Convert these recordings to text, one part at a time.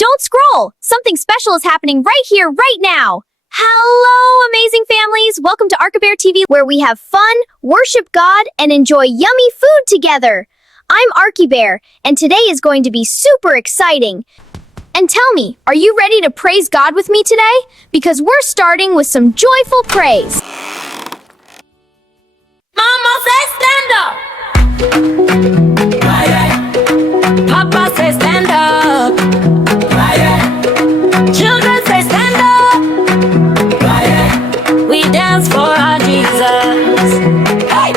Don't scroll! Something special is happening right here, right now! Hello, amazing families! Welcome to Arkibear TV, where we have fun, worship God, and enjoy yummy food together. I'm Arkibear, and today is going to be super exciting. And tell me, are you ready to praise God with me today? Because we're starting with some joyful praise. Mama says stand up. Papa says stand up. Children say stand up. We dance for our Jesus. Hey.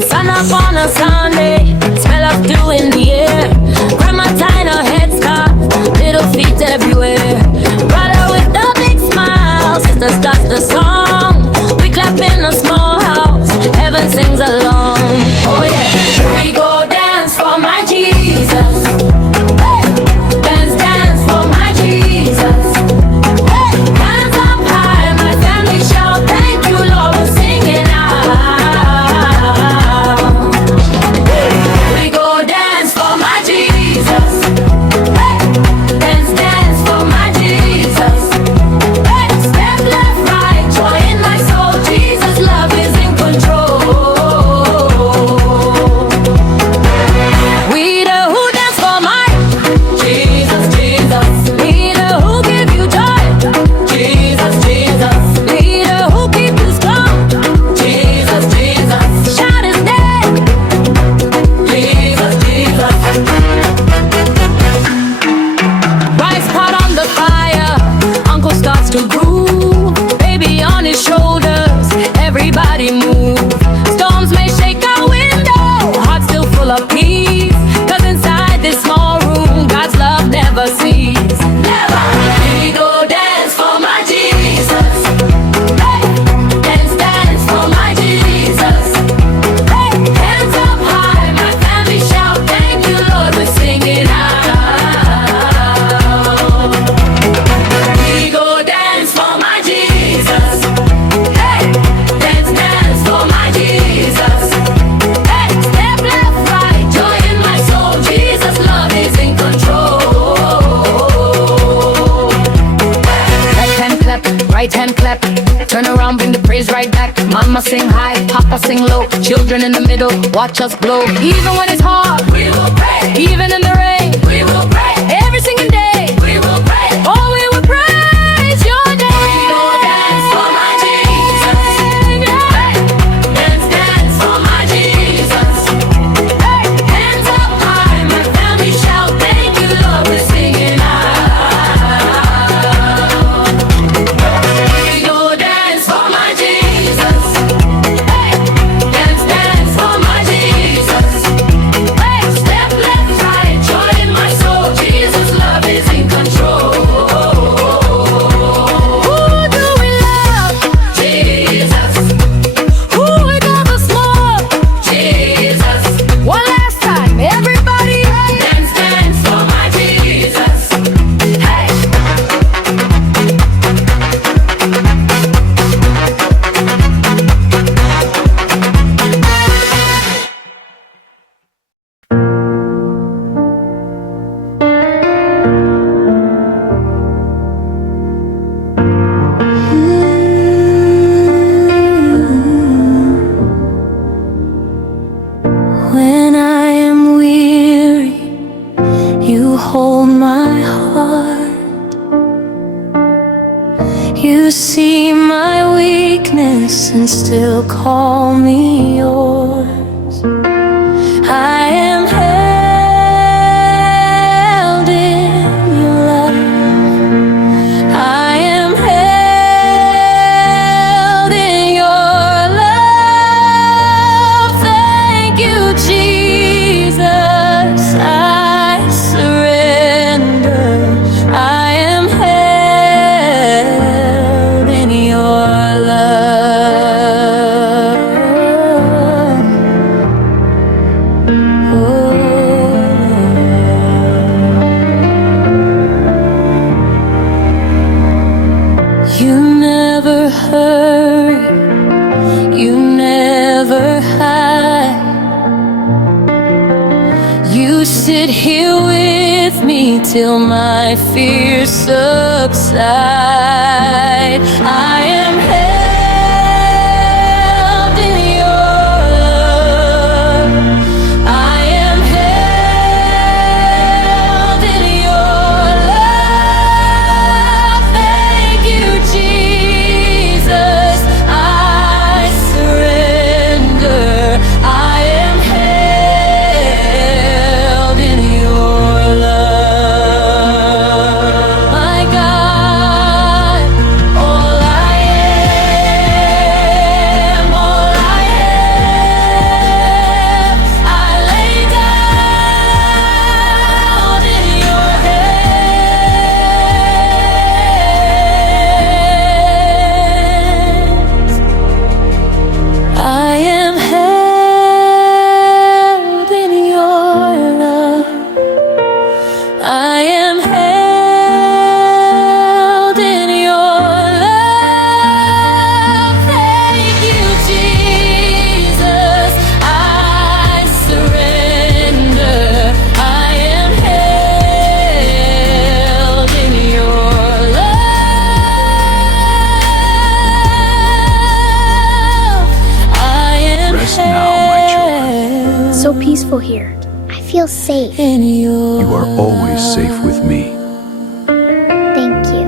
Sun up on a Sunday, smell of dew in the air. Grandma tying her headscarf, little feet everywhere. Brother with the big smile, sister starts the song. We clap in a small house, heaven sings along. Oh yeah, we go dance for my Jesus. Hey, dance, dance for my Jesus. Hey, hands up high, my family shout, thank you Lord, we're singing out. We go dance for my Jesus. Hey, dance, dance for my Jesus. Hey, step left, right, joy in my soul, Jesus' love is in control. We the who dance for my Jesus, Jesus. We the who give you joy, Jesus, Jesus. We the who keep you strong, Jesus, Jesus. Shout his name, Jesus, Jesus. Rice pot on the fire, uncle starts to groove. Baby on his shoulders, everybody move. Storms may shake our window, heart still full of peace. Cause inside this small room, God's love never ceases. Never. We go dance for my Jesus. Hey, dance, dance for my Jesus. Hey, hands up high, my family shout, thank you Lord, we're singing out. We go dance for my Jesus. Hey, dance, dance for my Jesus. Hey, step left, right, joy in my soul, Jesus' love is in control. Left hand clap, right hand clap. Turn around, bring the praise right back. Mama sing high, Papa sing low. Children in the middle, watch us glow. Even when it's hard, we will pray. Even in the rain, we will pray. Every single day, we will pray. Oh, we will praise your name. We go dance for my Jesus. Hey, dance, dance for my Jesus. Hey, hands up high, my family shout, thank you Lord, we're singing out. We go dance for my Jesus. Hey, dance, dance for my Jesus. Hey, step left, right, joy in my soul, Jesus' love is in control. Who do we love? Jesus. Who would love us more? Jesus. One last time, everybody. Dance, dance for my Jesus. Hey. When I am weary, you hold my heart. You see my weakness and still call me yours. I am held in your love. I am held in your love. Thank you, Jesus. I surrender. I am held in your love. me till my fears subside. I am held in your love. I am held in your love. Thank you, Jesus. I surrender. I am held in your love. My God, all I am, all I have, I lay down in your hands. I am held in your love. I am held in your love. Thank you, Jesus. I surrender. I am held in your love. I am Rest now, my children. held So peaceful here. I feel safe. in your You are always safe with me. Thank you.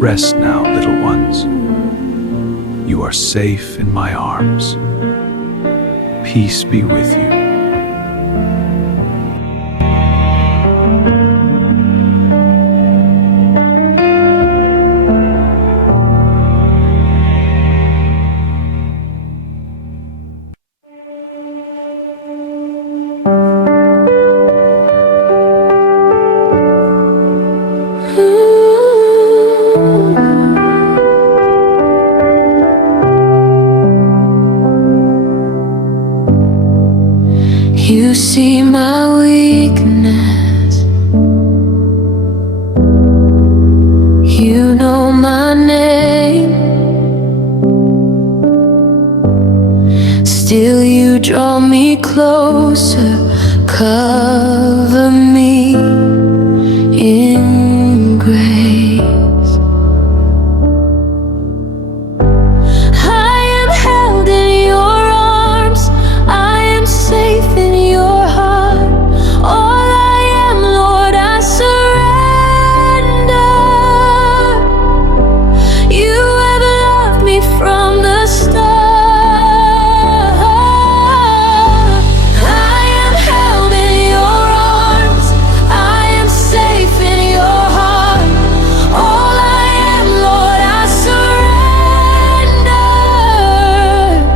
Rest now, little ones. You are safe in my arms. Peace be with you. You see my weakness. You know my name. Still you draw me closer, cover me in grace. I am held in your arms. I am safe in your heart. All I am, Lord, I surrender. You have loved me from the start. I am held in your arms. I am safe in your heart. All I am, Lord, I surrender.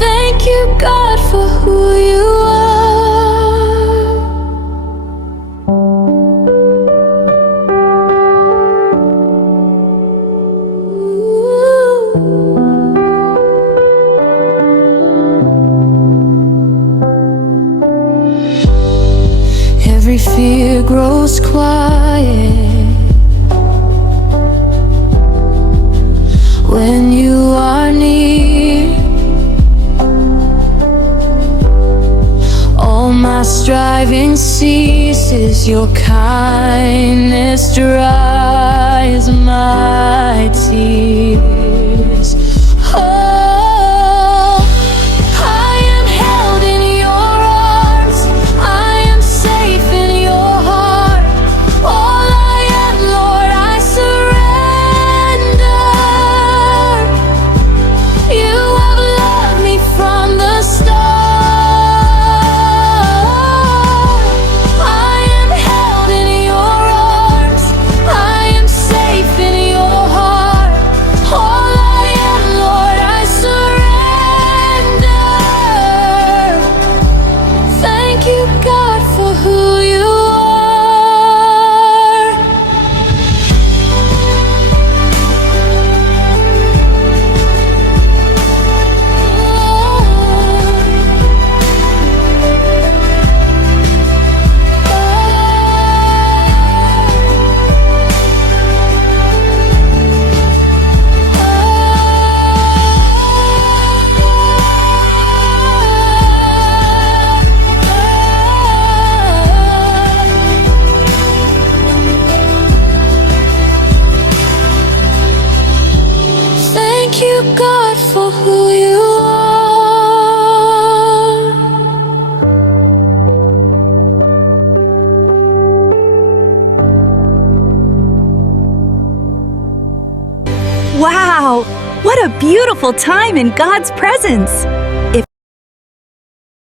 Thank you, God, for who you are. Every fear grows quiet when you are near. All my striving ceases. Your kindness dries my tears. Oh, I am held in your arms. I am safe in your heart. All I am, Lord, I surrender. You have loved me from the start. I am held in your arms. I am safe in your heart. for who you are. Wow! What a beautiful time in God's presence!